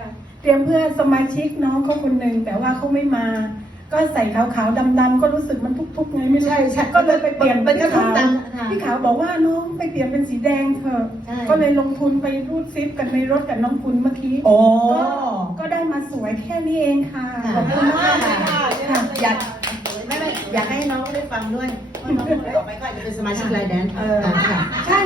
ค่ะ เตรียมเพื่อสมาชิกน้องเขาคนหนึ่งแต่ว่าเขาไม่มา ก็ใส่ขาวๆดำๆก็รู้สึกมันทุกๆไงไม่รู้ใช่ใช่ก็เลยไปเปลี่ยนมันก็ทุกพี่ตัขางวค์ค่ะพี่ขาวบอกว่าน้องไปเปลี่ยนเป็นสีแดงเถอะใช่ ก็เลยลงทุนไปรูดซิปกันในรถกับน้องคุณเมื่อกี้โอ้ ก็ก็ได้มาสวยแค่นี้เองค่ะค่ะขอบคุณมากค่ะค่ะ อยากไม่ไม่อยากให้น้องได้ฟังด้วยเพราะน้องต่อไปก็อาจจะเป็นสมาชิกไลน์แดนซ์เออ ค่ะ ใช่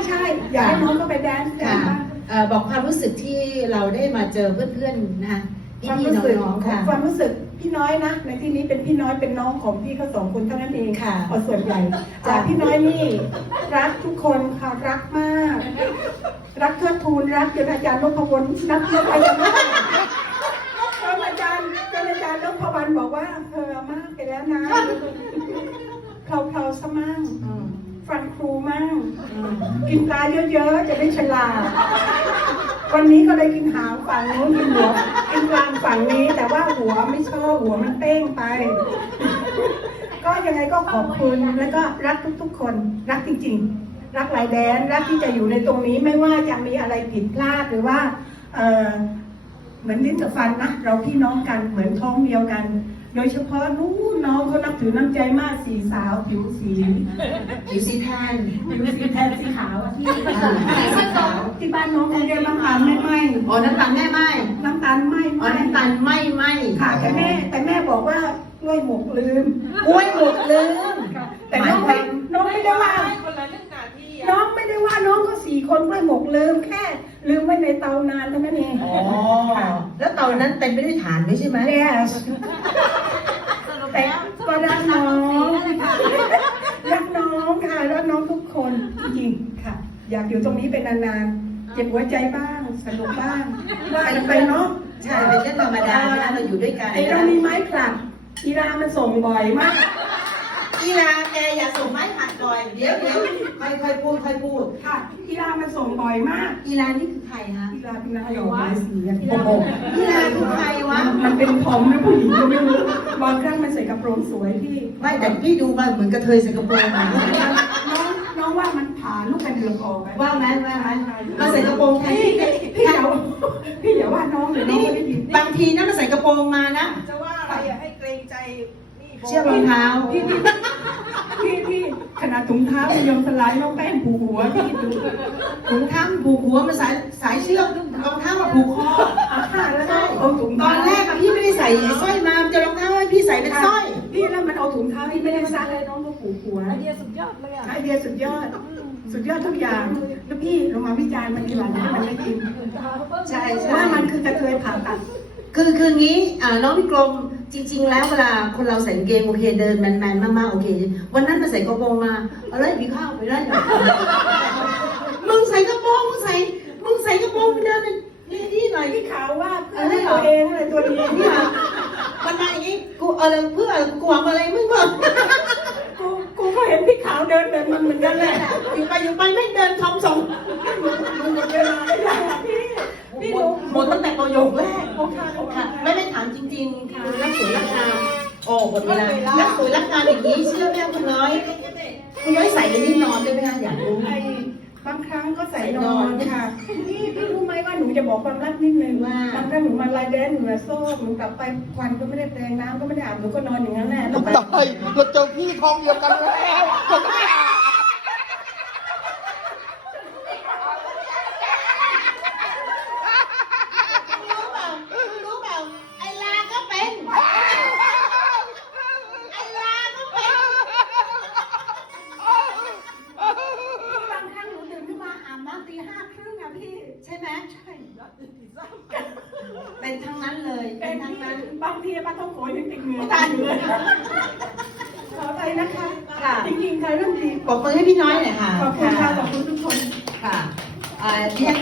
บ้างเอ่อบอกความรู้สึกที่เราได้มาเจอเพื่อนๆนะคะความพี่รู้สึกๆน้องๆค่ะ ความรู้สึกพี่น้อยนะ ในที่นี้เป็นพี่น้อยเป็นน้องของพี่เขาสองคนเท่านั้นเองค่ะเอาส่วนใหญ่จ้ะ จากพี่น้อยนี่รักทุกคนค่ะรักมาก รักเทิดทูนรักจนอาจารย์นพวลนักนพยามาจนอาจารย์จนอาจารย์นพวรรณบอกว่าเธอมากไปแล้วนะเพลาเพลาๆซะมั่งอืมฟันครูมั่งอืมกินปลาเยอะๆ จะได้ฉลาด วันนี้ก็เลยกินหางฝั่งนู้นกินหัวกินกลางฝั่งนี้ แต่ว่าหัวไม่ชอบหัวมันเป้งไป ก็ยังไงก็ขอบคุณแล้วก็รักทุก ๆ คนรักจริง ๆ รักหลายแดนรักที่จะอยู่ในตรงนี้ไม่ว่าจะมีอะไรผิดพลาดหรือว่าเออเหมือนลิ้นกับฟันนะเราพี่น้องกันเหมือนท้องเดียวกัน โดยเฉพาะนู้นน้องเขานับถือน้ำใจมากสีสาวผิวสีผิวสีแทนผิวสีแทนสีขาวอะที่อ่าสีขาวที่บ้านน้องเขาเรียกน้ำตาลไม่ไหมอ๋อน้ำตาลแม่ไหมน้ำตาลไหมอ๋อน้ำตาลไหมไหมค่ะแต่แม่แต่แม่บอกว่ากล้วยหมกลืมกล้วยหมดลืมค่ะแต่น้องไม่น้องไม่ได้ว่าคนละเรื่องหน้าที่น้องไม่ได้ว่าน้องก็สี่คนกล้วยหมกลืมแค่ ลืมไว้ในเตานานเท่านั้นเองอ๋อแล้วตอนนั้นเต็มไปด้วยฐานด้วยใช่ไหมแย่แต่ก็รักน้อง รักน้องค่ะ รักน้องทุกคนจริงๆค่ะ อยากอยู่ตรงนี้เป็นนานๆ เจ็บหัวใจบ้าง สนุกบ้าง ว่ากันไปเนาะ ใช่เป็นเรื่องธรรมดานะเราอยู่ด้วยกันไอ้เรามีไม้ผลัดอีรามันส่งบ่อยมาก กีฬาแกอย่าส่งไม้ผัดก่อย เดี๋ยวเดี๋ยวค่อยค่อยพูดค่อยพูด ค่ะอีรามันส่งบ่อยมากกีฬานี่คือใครฮะอีราเป็นนายกไม้สีอะโอ้โหกีฬาคือใครวะ มันเป็นทอมไม่ผู้หญิงก็ไม่รู้บางครั้งมันใส่กระโปรงสวยพี่ไม่แต่พี่ดูมาเหมือนกระเทยใส่กระโปรงมาน้องน้องว่ามันผ่าลูกกระเดือกออกไปว่าไหมว่าไหมมาใส่กระโปรงแทนพี่ที่พี่อย่าพี่อย่าว่าน้องเลยน้องนี่ไม่ได้ยินบางทีนะมาใส่กระโปรงมานะจะว่าอะไรอะให้เกรงใจนี่โบ เชือกรองเท้าพี่พี่พี่พี่ขนาดถุงเท้ามันยอมสลายน้องแป้งผูหัวพี่ดูถุงเท้าผูกหัวมาสายสายเชือกรองเท้ามาผูกคออาหารแล้วก็เอาถุงตอนแรกอะพี่ไม่ได้ใส่สร้อยมาจะรองเท้าให้พี่ใส่เป็นสร้อยพี่แล้วมันเอาถุงเท้าที่ไม่ได้ซักเลยน้องก็ผูกหัวไอเดียสุดยอดเลยอะไอเดียสุดยอด สุดยอดทุกอย่าง แล้วพี่ลงมาวิจารณ์มันทีหลังให้มันไม่จริงใช่ใช่ว่ามันคือกระเทยผ่าตัดคือคืองี้อ่าน้องพี่กรม จริง ๆ แล้วเวลาคนเราใส่กางเกงโอเคเดินแมนๆมากๆโอเค วันนั้นมาใส่กระโปรงมาเอาเลยพี่ข้าวไปได้เหรอมึงใส่กระโปรงมึงใส่มึงใส่กระโปรงไปเดินนี่นี่หน่อยพี่ขาวว่าเพื่อให้ตัวเองอะไรตัวนี้เนี่เนี่ยยมันอย่างงี้กูอะไรเพื่อกูหวังอะไรมึงบอกกูกูก็เห็นพี่ขาวเดินแบบมันเหมือนกันแหละอยู่ไปอยู่ไปไม่เดินทอมสองมันหมดเวลาไม่ได้พี่พี่หมดูดหมดตั้งแต่ประโยคแรกโอเคโอเค จริงๆค่ะรักสวยรักงามโอ้หมดเวลารักสวยรักงามอย่างนี้เชื่อไหมคุณน้อย คุณน้อยใส่ในที่นอนได้ไหมคะอยากรู้ไอ้บางครั้งก็ใส่นอนค่ะพี่พี่รู้ไหมว่าหนูจะบอกความลับนิดนึงว่าบางครั้งหนูมาลายแดนหนูมาโซ่หนูกลับไปควันก็ไม่ได้แปรงน้ำก็ไม่ได้อาบหนูก็นอนอย่างนั้นแหละแล้วไปตายเราเจอพี่ทองเดียวกันแล้วเราจะไม่อาบ ใช่เป็นทั้งนั้นเลยเป็เป็นนทั้งนั้น บางทีปลาต้องโกยยังติดเหงื่อตายอยู่เลยขอไปนะคะค่ะ จริงๆค่ะเรื่องดีปรบมือให้พี่น้อยหน่อยค่ะขอบคุณค่ะขอบคุณทุกคน ค่ะอ่าเรียก